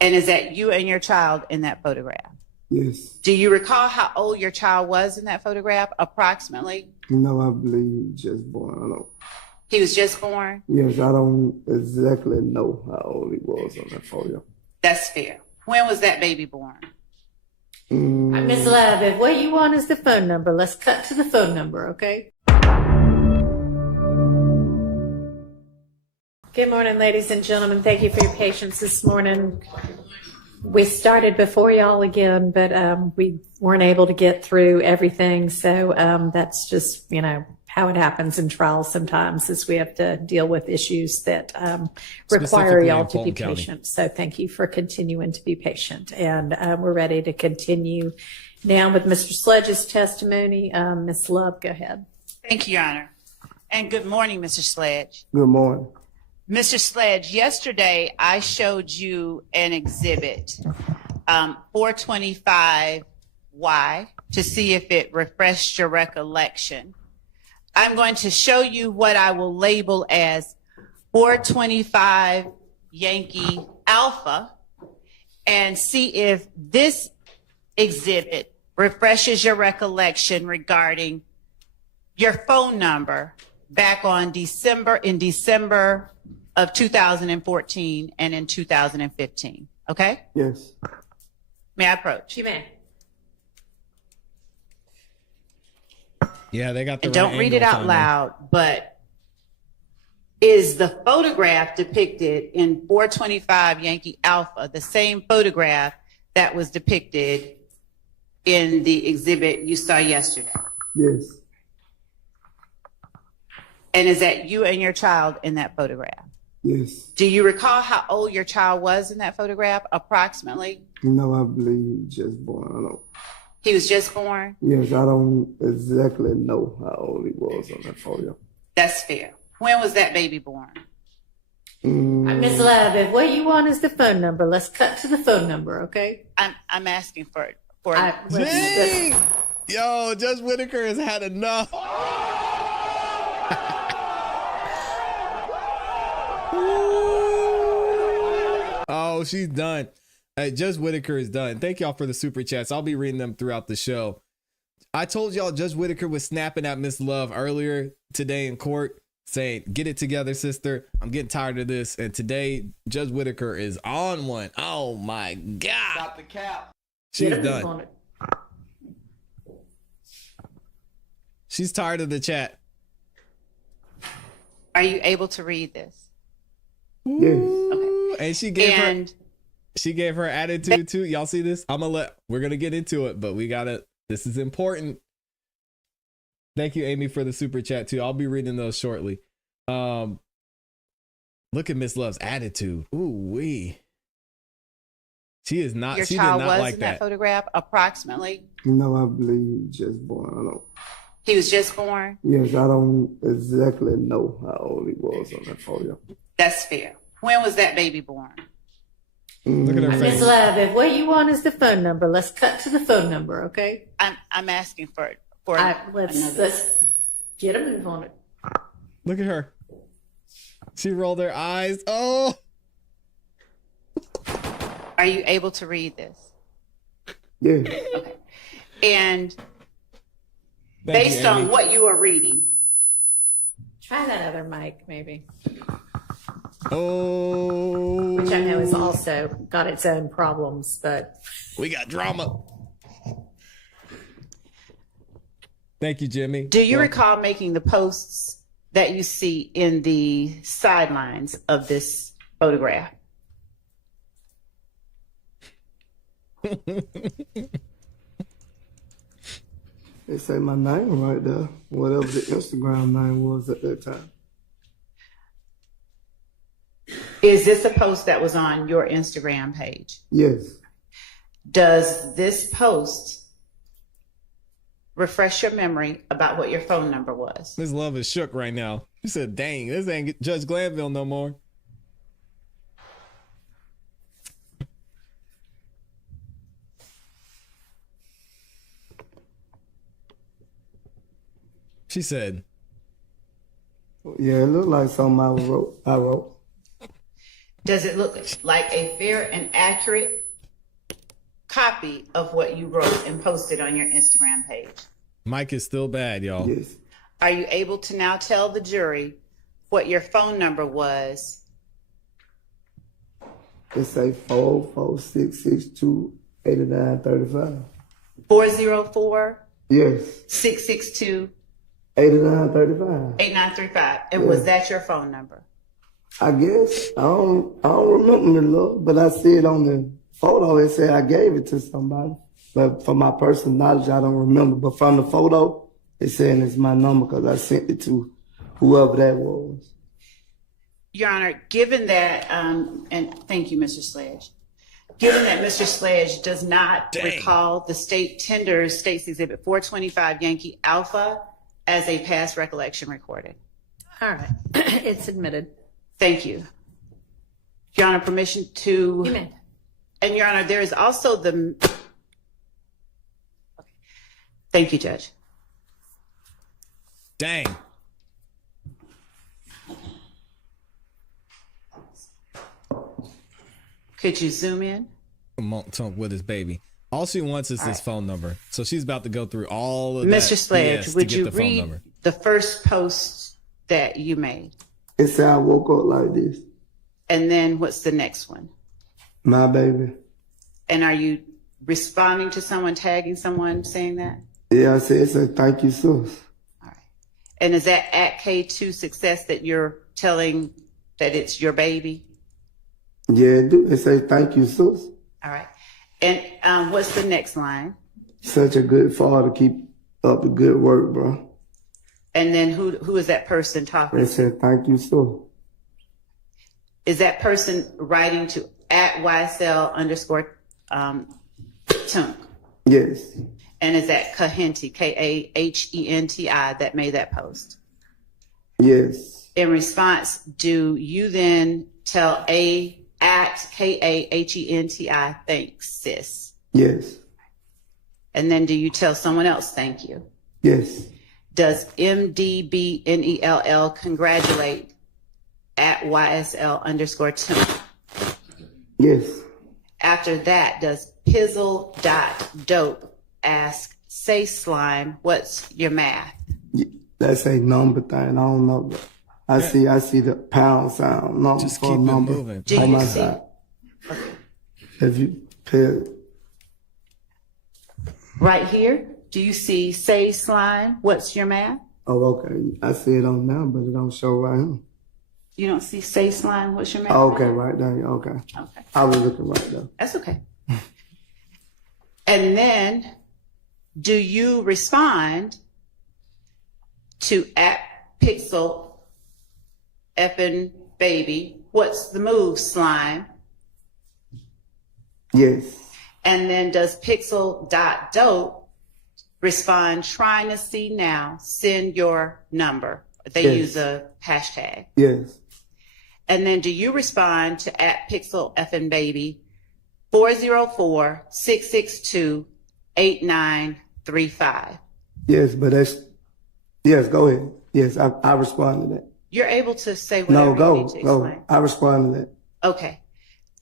And is that you and your child in that photograph? Yes. Do you recall how old your child was in that photograph, approximately? No, I believe just born. I don't. He was just born? Yes, I don't exactly know how old he was on that photo. That's fair. When was that baby born? Miss Love, if what you want is the phone number, let's cut to the phone number, okay? Good morning, ladies and gentlemen. Thank you for your patience this morning. We started before y'all again, but we weren't able to get through everything. So that's just, how it happens in trials sometimes is we have to deal with issues that require y'all to be patient. So thank you for continuing to be patient. And we're ready to continue now with Mr. Sledge's testimony. Ms. Love, go ahead. Thank you, Your Honor. And good morning, Mr. Sledge. Good morning. Mr. Sledge, yesterday I showed you an exhibit, 425Y, to see if it refreshed your recollection. I'm going to show you what I will label as 425 Yankee Alpha and see if this exhibit refreshes your recollection regarding your phone number back on December of 2014 and in 2015. Okay? Yes. May I approach? You may. Yeah, they got the And right don't read it angles out on loud, but is the photograph depicted in 425 Yankee Alpha the same photograph that was depicted in the exhibit you saw yesterday? Yes. And is that you and your child in that photograph? Yes. Do you recall how old your child was in that photograph, approximately? No, I believe just born. I don't. He was just born? Yes, I don't exactly know how old he was on that photo. That's fair. When was that baby born? Miss Love, if what you want is the phone number, let's cut to the phone number, okay? I'm asking for Dang! Yo, Judge Whitaker has had enough. Oh, she's done. Hey, Judge Whitaker is done. Thank y'all for the super chats. I'll be reading them throughout the show. I told y'all Judge Whitaker was snapping at Miss Love earlier today in court, saying, "Get it together, sister. I'm getting tired of this." And today, Judge Whitaker is on one. Oh my God. Stop the cap. She's done. She's tired of the chat. Are you able to read this? Yes. Okay. And she gave her attitude too. Y'all see this? We're gonna get into it, but this is important. Thank you, Amy, for the super chat too. I'll be reading those shortly. Look at Miss Love's attitude. Ooh wee. She is not. Your She child did not was like in that. that photograph, approximately. No, I believe just born. I don't. He was just born. Yes, I don't exactly know how old he was on that photo. That's fair. When was that baby born? Look at her Miss face. Love, if what you want is the phone number, let's cut to the phone number, okay? I'm asking for Let's get a move on it. Look at her. She rolled her eyes. Oh. Are you able to read this? Yes. Okay. And Thank based you, Amy. on what you are reading, Try that other mic, maybe. Oh. Which I know has also got its own problems, but We got drama. Thank you, Jimmy. do you recall making the posts that you see in the sidelines of this photograph? They say my name right there, whatever the Instagram name was at that time. Is this a post that was on your Instagram page? Yes. Does this post refresh your memory about what your phone number was? Miss Love is shook right now. She said, "Dang, this ain't Judge Glanville no more." She said, Yeah, it looked like something I wrote. Does it look like a fair and accurate copy of what you wrote and posted on your Instagram page? Mike is still bad, y'all. Yes. Are you able to now tell the jury what your phone number was? It say 446628935. 404 Yes. 662 8935. 8935. And Yeah. was that your phone number? I guess I don't remember the love, but I see it on the photo. It said I gave it to somebody, but for my personal knowledge, I don't remember. But from the photo, it's saying it's my number because I sent it to whoever that was. Your Honor, given that, and thank you, Mr. Sledge. Given that Mr. Sledge does not recall the state tenders State's Exhibit 425 Yankee Alpha as a past recollection recorded. All right. It's admitted. Thank you. Your Honor, permission to... You may. And Your Honor, there is also the... Okay. Thank you, Judge. Dang. Could you zoom in? Talk with his baby. All she wants is his phone number. So she's about to go through all of Mr. that Sledge, BS would to you get the phone read number. the first post that you made? It said I woke up like this. And then what's the next one? My baby. And are you responding to someone, tagging someone, saying that? Yeah, I said, it said thank you, sis. All right. And is that at K2 Success that you're telling that it's your baby? Yeah, it do. It say thank you, sis. All right. And what's the next line? Such a good father. Keep up the good work, bro. And then who is that person talking? It said thank you, sis. Is that person writing to at YSL_Tunk? Yes. And is that Kahenti, Kahenti, that made that post? Yes. In response, do you then tell at Kahenti, thanks, sis? Yes. And then do you tell someone else thank you? Yes. Does MDBNELL congratulate at YSL_Tunk? Yes. After that, does Pizzle.dope ask, say slime, what's your math? That's a number thing. I don't know. But I see the pound sound. Number Just for keep a it number moving. Do on you my see? side. Okay. If you pay, Right here, do you see say slime, what's your math? oh, okay. I see it on now, but it don't show right here. You don't see say slime, what's your math? Oh, okay, right there. Okay. Okay, I was looking right there. that's okay. And then, do you respond to at Pixel effing baby, what's the move, slime? Yes. And then does Pixel.dope respond, trying to see now, send your number? They Yes. use a hashtag. Yes. And then do you respond to at Pixel effing baby 404-662-8935? Yes, but yes, go ahead. Yes, I respond to that. You're able to say whatever No, you need to go. explain. I respond to that. Okay.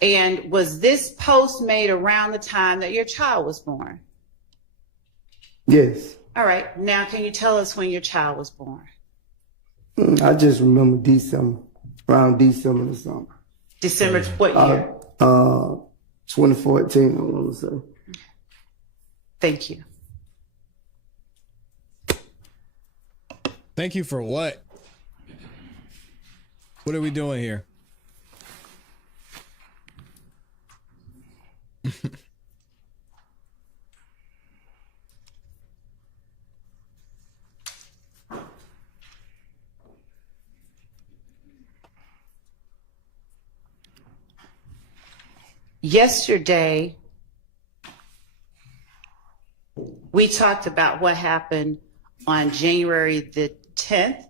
And was this post made around the time that your child was born? Yes. All right. Now, can you tell us when your child was born? I just remember December, around December or something. December, what year? 2014, I want to say. Thank you. Thank you for what? What are we doing here? Yesterday, we talked about what happened on January the 10th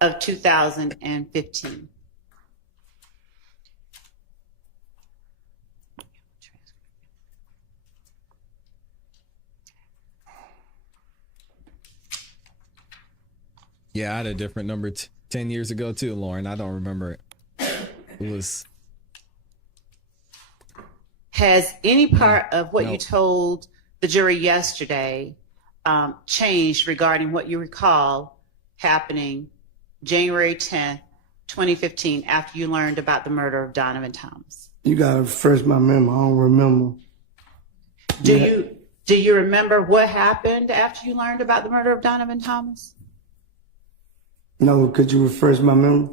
of 2015. Yeah, I had a different number 10 years ago too, Lauren. I don't remember it. It was Has any part of what No. you told the jury yesterday changed regarding what you recall happening January 10th, 2015, after you learned about the murder of Donovan Thomas? You gotta refresh my memory. I don't remember. Do you remember what happened after you learned about the murder of Donovan Thomas? No, could you refresh my memory?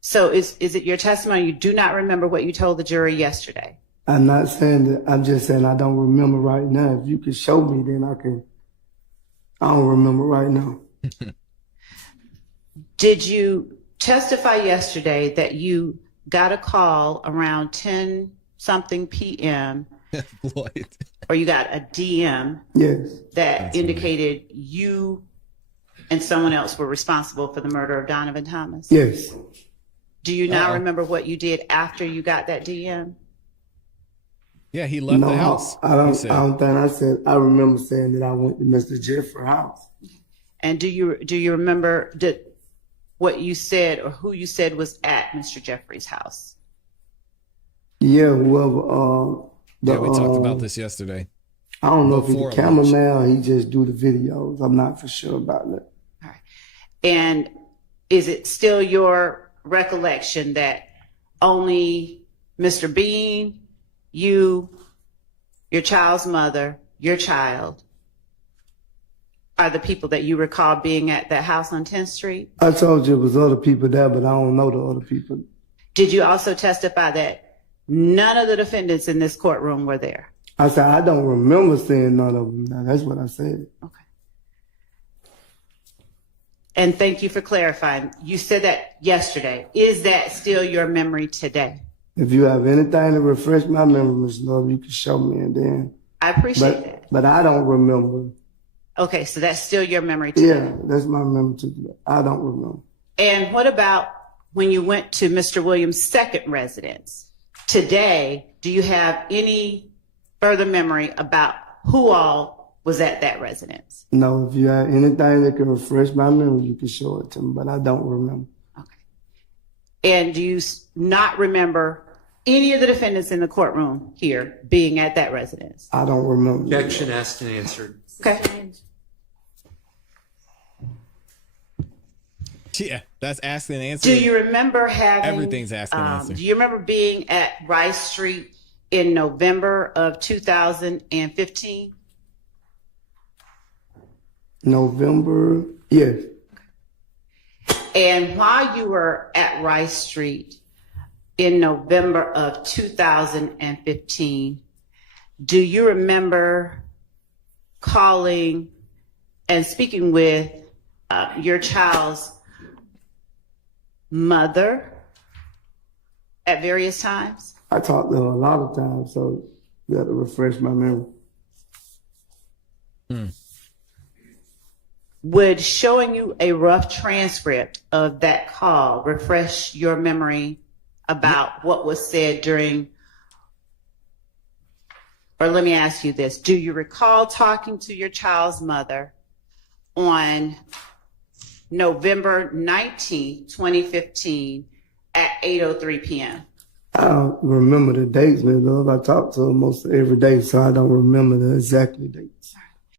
So is it your testimony you do not remember what you told the jury yesterday? I'm not saying that. I'm just saying I don't remember right now. If you could show me, then I can. I don't remember right now. Did you testify yesterday that you got a call around 10 something p.m. Lloyd. or you got a DM Yes. that indicated you and someone else were responsible for the murder of Donovan Thomas? Yes. Do you now remember what you did after you got that DM? Yeah, he left the house. I don't. he said. I don't think I said. I remember saying that I went to Mr. Jeffrey's house. And do you remember what you said or who you said was at Mr. Jeffrey's house? Yeah, whoever. Yeah, we talked about this yesterday. I don't know if he's Before the cameraman or he just do the videos. I'm not for sure about that. All right. And is it still your recollection that only Mr. Bean, you, your child's mother, your child are the people that you recall being at that house on 10th Street? I told you it was other people there, but I don't know the other people. Did you also testify that none of the defendants in this courtroom were there? I said I don't remember seeing none of them. Now, that's what I said. Okay. And thank you for clarifying. You said that yesterday. Is that still your memory today? If you have anything to refresh my memory, Ms. Love, you can show me and then. I appreciate that. But I don't remember. Okay, so that's still your memory today. Yeah, that's my memory too. I don't remember. And what about when you went to Mr. Williams' second residence? Today, do you have any further memory about who all was at that residence? No, if you have anything that can refresh my memory, you can show it to me, but I don't remember. Okay. And do you not remember any of the defendants in the courtroom here being at that residence? I don't remember. Objection asked and answered. Okay. Yeah, that's asking and Do answering. you remember having... Everything's asking and answering. Do you remember being at Rice Street in November of 2015? November, yes. And while you were at Rice Street in November of 2015, do you remember calling and speaking with your child's mother at various times? I talked to her a lot of times, so you have to refresh my memory. Would showing you a rough transcript of that call refresh your memory about what was said during, or let me ask you this, do you recall talking to your child's mother on November 19th, 2015 at 8:03 p.m.? I don't remember the dates, man. Love. I talk to her most every day, so I don't remember the exact date.